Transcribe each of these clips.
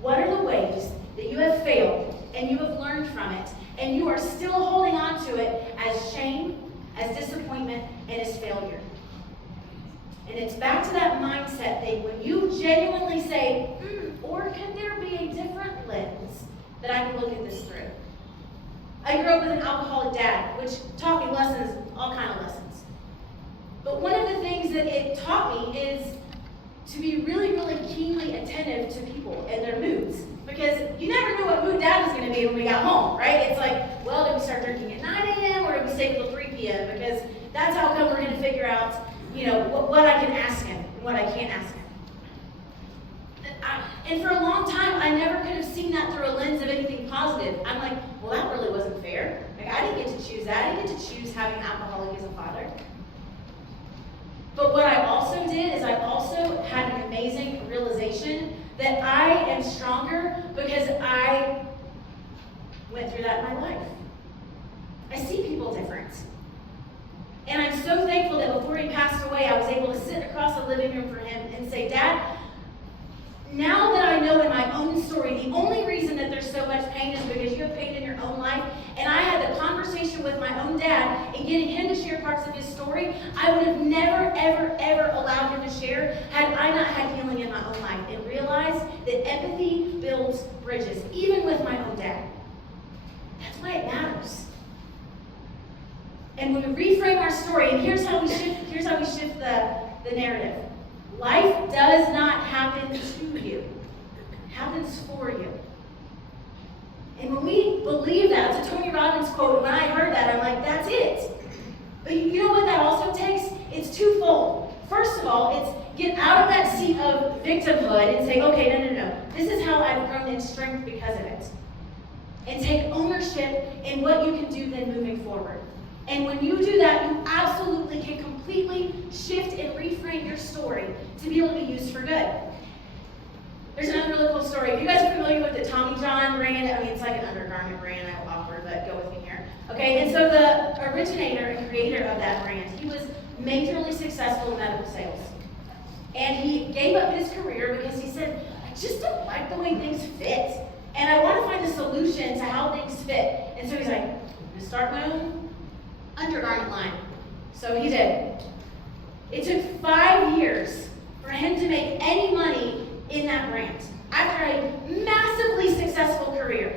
what are the ways that you have failed and you have learned from it, and you are still holding on to it as shame, as disappointment, and as failure? And it's back to that mindset that when you genuinely say, or can there be a different lens that I can look at this through? I grew up with an alcoholic dad, which taught me lessons, all kind of lessons. But one of the things that it taught me is to be really, really keenly attentive to people and their moods. Because you never knew what mood dad was going to be when we got home, right? It's like, well, did we start drinking at 9 a.m. or did we stay till 3 p.m.? Because that's how come we're going to figure out, what I can ask him and what I can't ask him. And for a long time, I never could have seen that through a lens of anything positive. I'm like, well, that really wasn't fair. Like, I didn't get to choose that. I didn't get to choose having an alcoholic as a father. But what I also did is I also had an amazing realization that I am stronger because I went through that in my life. I see people different. And I'm so thankful that before he passed away, I was able to sit across the living room for him and say, Dad, now that I know in my own story, the only reason that there's so much pain is because you have pain in your own life, and I had the conversation with my own dad and getting him to share parts of his story, I would have never, ever, ever allowed him to share had I not had healing in my own life and realized that empathy builds bridges, even with my own dad. That's why it matters. And when we reframe our story, and here's how we shift the narrative. Life does not happen to you. It happens for you. And when we believe that, it's a Tony Robbins quote, and when I heard that, I'm like, that's it. But you know what that also takes? It's twofold. First of all, it's get out of that seat of victimhood and say, okay, no. This is how I've grown in strength because of it. And take ownership in what you can do then moving forward. And when you do that, you absolutely can completely shift and reframe your story to be able to be used for good. There's another really cool story. If you guys are familiar with the Tommy John brand, it's like an undergarment brand. I will awkward, but go with me here. Okay, and so the originator and creator of that brand, he was majorly successful in medical sales. And he gave up his career because he said, I just don't like the way things fit. And I want to find a solution to how things fit. And so he's like, I'm going to start my own undergarment line. So he did. It took 5 years for him to make any money in that brand after a massively successful career.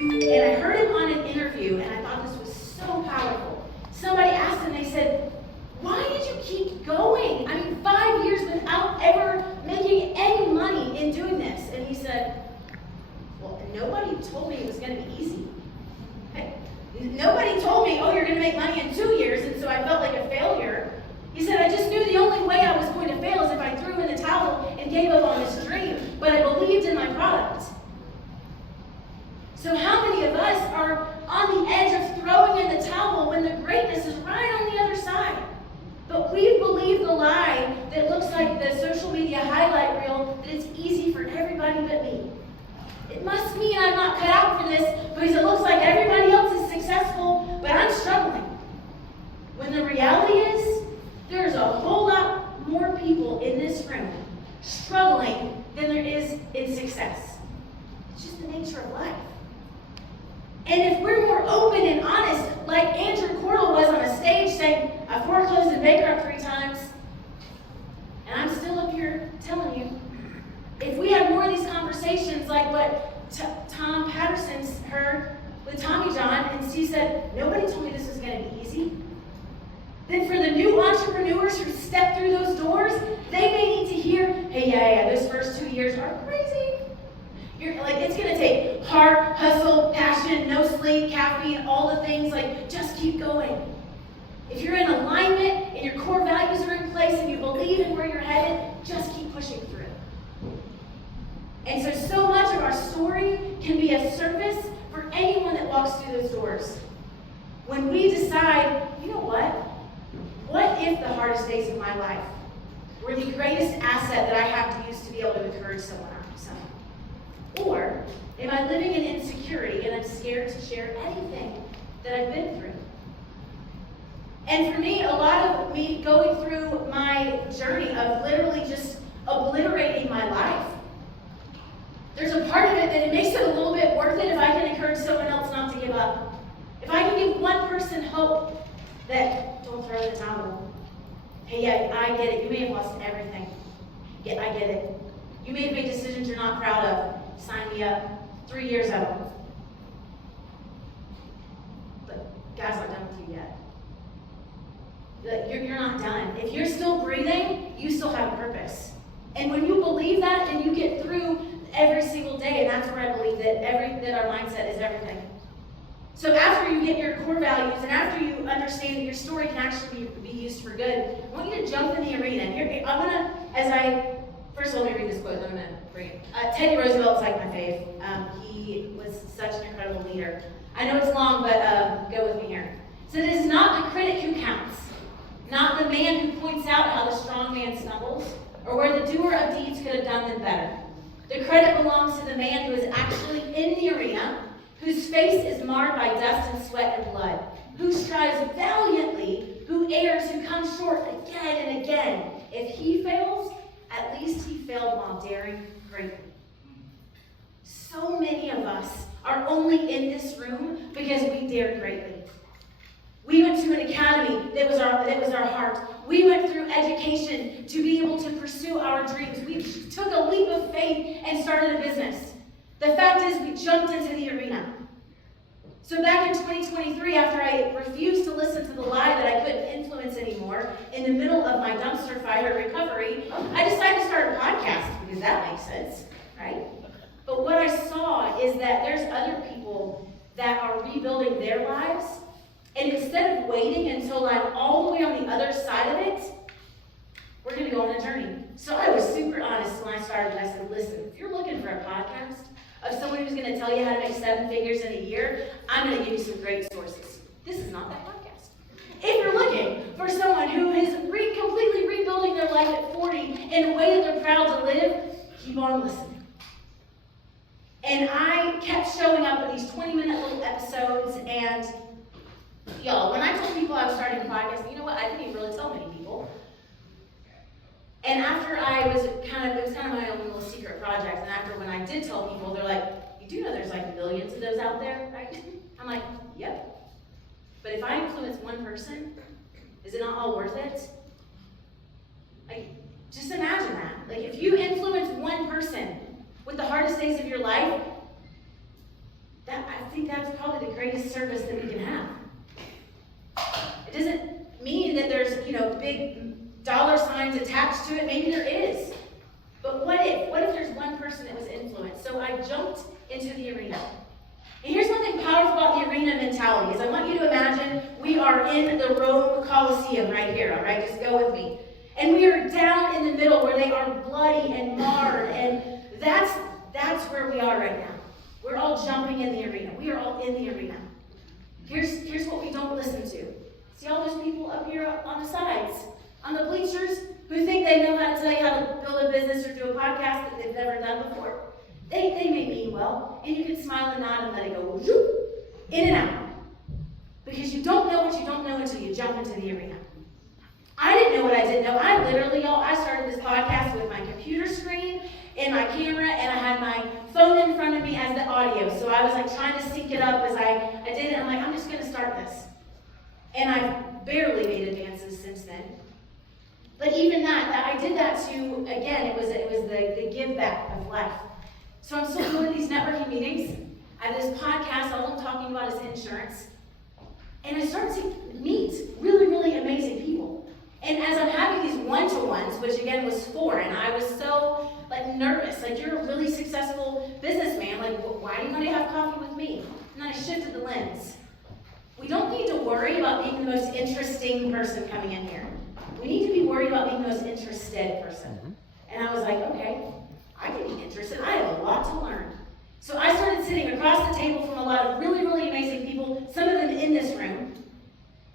And I heard him on an interview, and I thought this was so powerful. Somebody asked him, they said, why did you keep going? 5 years without ever making any money in doing this. And he said, well, nobody told me it was going to be easy. Nobody told me, oh, you're going to make money in 2 years, and so I felt like a failure. He said, I just knew the only way I was going to fail is if I threw in the towel and gave up on this dream, but I believed in my product. So how many of us are on the edge of throwing in the towel when the greatness is right on the other side? But we've believed the lie that looks like the social media highlight reel, that it's easy for everybody but me. It must mean I'm not cut out for this because it looks like everybody else is successful, but I'm struggling. When the reality is, there's a whole lot more people in this room struggling than there is in success. It's just the nature of life. And if we're more open and honest, like Andrew Cordell was on a stage saying, I foreclosed and bankrupt 3 times, and I'm still up here telling you, if we had more of these conversations like what Tom Patterson's heard with Tommy John, and she said, nobody told me this was going to be easy. Then for the new entrepreneurs who step through those doors, they may need to hear, hey, yeah, those first 2 years are crazy. It's going to take heart, hustle, passion, no sleep, caffeine, all the things, just keep going. If you're in alignment and your core values are in place and you believe in where you're headed, just keep pushing through. And so much of our story can be a service for anyone that walks through those doors. When we decide, you know what if the hardest days of my life were the greatest asset that I have to use to be able to encourage someone? Or am I living in insecurity and I'm scared to share anything that I've been through? And for me, a lot of me going through my journey of literally just obliterating my life, there's a part of it that it makes it a little bit worth it if I can encourage someone else not to give up. If I can give one person hope that don't throw in the towel. Hey, yeah, I get it. You may have lost everything. Yeah, I get it. You may have made decisions you're not proud of. Sign me up. 3 years of them. But God's not done with you yet. You're not done. If you're still breathing, you still have a purpose. And when you believe that, then you get through every single day, and that's where I believe that our mindset is everything. So after you get your core values, and after you understand that your story can actually be used for good, I want you to jump in the arena. First of all, let me read this quote. I'm going to bring it. Teddy Roosevelt's like my fave. He was such an incredible leader. I know it's long, but go with me here. So it is not the critic who counts, not the man who points out how the strong man stumbles, or where the doer of deeds could have done them better. The credit belongs to the man who is actually in the arena, whose face is marred by dust and sweat and blood, who strives valiantly, who errs, who comes short again and again. If he fails, at least he failed while daring greatly. So many of us are only in this room because we dared greatly. We went to an academy that was our heart. We went through education to be able to pursue our dreams. We took a leap of faith and started a business. The fact is, we jumped into the arena. So back in 2023, after I refused to listen to the lie that I couldn't influence anymore, in the middle of my dumpster fire recovery, I decided to start a podcast because that makes sense, right? But what I saw is that there's other people that are rebuilding their lives, and instead of waiting until I'm all the way on the other side of it, we're going to go on a journey. So I was super honest when I started. I said, listen, if you're looking for a podcast of someone who's going to tell you how to make 7 figures in a year, I'm going to give you some great sources. This is not that podcast. If you're looking for someone who is completely rebuilding their life at 40 in a way that they're proud to live, keep on listening. And I kept showing up with these 20-minute little episodes, and y'all, when I told people I was starting a podcast, you know what? I didn't even really tell many people. And after it was kind of my own little secret project, and after when I did tell people, they're like, you do know there's like millions of those out there, right? I'm like, yep. But if I influence one person, is it not all worth it? Like, just imagine that. Like, if you influence one person with the hardest days of your life, I think that's probably the greatest service that we can have. It doesn't mean that there's, big dollar signs attached to it. Maybe there is. But what if there's one person that was influenced? So I jumped into the arena. And here's one thing powerful about the arena mentality is I want you to imagine we are in the Rome Colosseum right here, all right? Just go with me. And we are down in the middle where they are bloody and marred, and that's where we are right now. We're all jumping in the arena. We are all in the arena. Here's what we don't listen to. See all those people up here on the sides, on the bleachers, who think they know how to tell you how to build a business or do a podcast that they've never done before. They may mean well, and you can smile and nod and let it go whoop, in and out. Because you don't know what you don't know until you jump into the arena. I didn't know what I didn't know. I started this podcast with my computer screen and my camera, and I had my phone in front of me as the audio. So I was like trying to sync it up as I did it. I'm like, I'm just going to start this. And I've barely made advances since then. But even that I did that to, again, it was the give back of life. So I'm still doing these networking meetings. I have this podcast, all I'm talking about is insurance. And I started to meet really, really amazing people. And as I'm having these one-to-ones, which again was 4, and I was so nervous, you're a really successful businessman, why do you want to have coffee with me? And then I shifted the lens. We don't need to worry about being the most interesting person coming in here. We need to be worried about being the most interested person. And I was like, okay, I can be interested. I have a lot to learn. So I started sitting across the table from a lot of really, really amazing people, some of them in this room.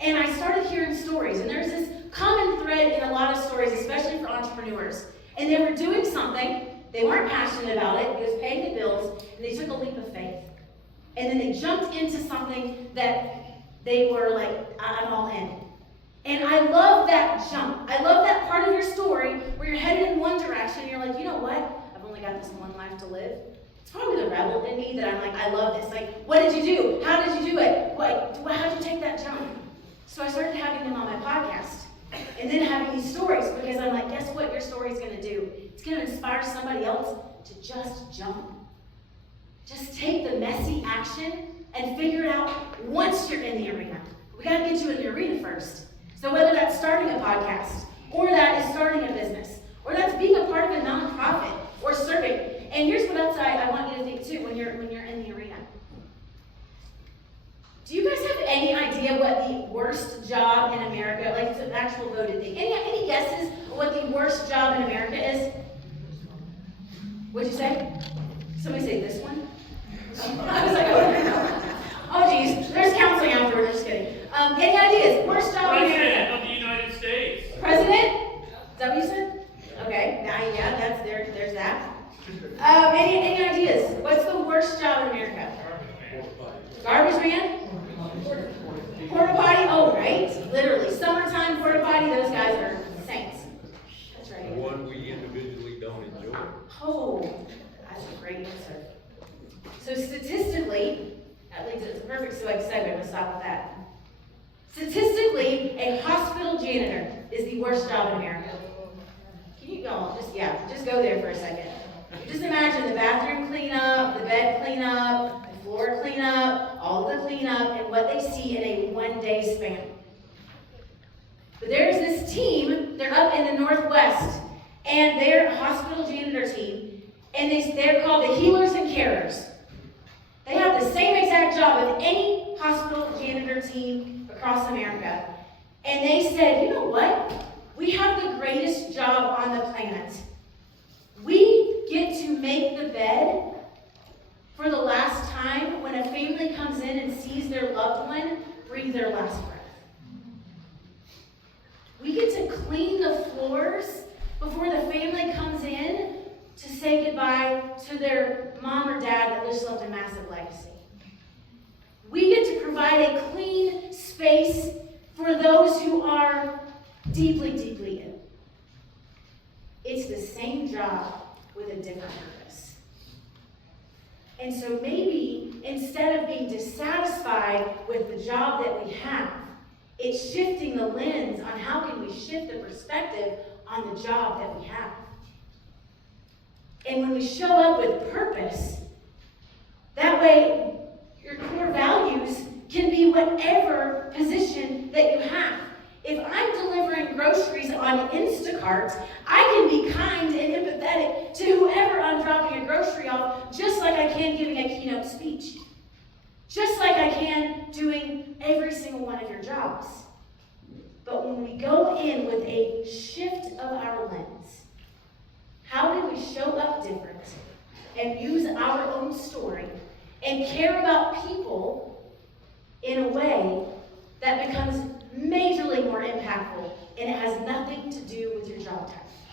And I started hearing stories. And there's this common thread in a lot of stories, especially for entrepreneurs. And they were doing something. They weren't passionate about it. It was paying the bills. And they took a leap of faith. And then they jumped into something that they were like, I'm all in. And I love that jump. I love that part of your story where you're headed in one direction and you're like, you know what? I've only got this one life to live. It's probably the rebel in me that I'm like, I love this. Like, what did you do? How did you do it? How did you take that jump? So I started having them on my podcast. And then having these stories, because I'm like, guess what your story's going to do? It's going to inspire somebody else to just jump. Just take the messy action and figure it out once you're in the arena. We got to get you in the arena first. So whether that's starting a podcast, or that is starting a business, or that's being a part of a nonprofit, or serving. And here's what else I want you to think too when you're in the arena. Do you guys have any idea what the worst job in America, like it's an actual voted thing? Any guesses on what the worst job in America is? What'd you say? Somebody say this one? I was like, oh geez, there's counseling afterwards, just kidding. Any ideas? Worst job in America? President of the United States. President? Is that what you said? Okay, yeah, that's there's that. Any ideas? What's the worst job in America? Garbage man? Porta potty? Oh, right. Literally. Summertime porta potty, those guys are saints. That's right. One we individually don't enjoy. Oh, that's a great answer. So statistically, that leads it to perfect segue. I'm going to stop with that. Statistically, a hospital janitor is the worst job in America. Can you go? Just go there for a second. Just imagine the bathroom cleanup, the bed cleanup, the floor cleanup, all of the cleanup, and what they see in a one-day span. But there's this team, they're up in the Northwest, and they're a hospital janitor team, and they're called the healers and carers. They have the same exact job as any hospital janitor team across America. And they said, you know what? We have the greatest job on the planet. We get to make the bed for the last time when a family comes in and sees their loved one breathe their last breath. We get to clean the floors before the family comes in to say goodbye to their mom or dad that just left a massive legacy. We get to provide a clean space for those who are deeply, deeply ill. It's the same job with a different purpose. And so maybe instead of being dissatisfied with the job that we have, it's shifting the lens on how can we shift the perspective on the job that we have. And when we show up with purpose, that way your core values can be whatever position that you have. If I'm delivering groceries on Instacart, I can be kind and empathetic to whoever I'm dropping a grocery off, just like I can giving a keynote speech. Just like I can doing every single one of your jobs. But when we go in with a shift of our lens, how do we show up different and use our own story and care about people in a way that becomes majorly more impactful, and it has nothing to do with your job title?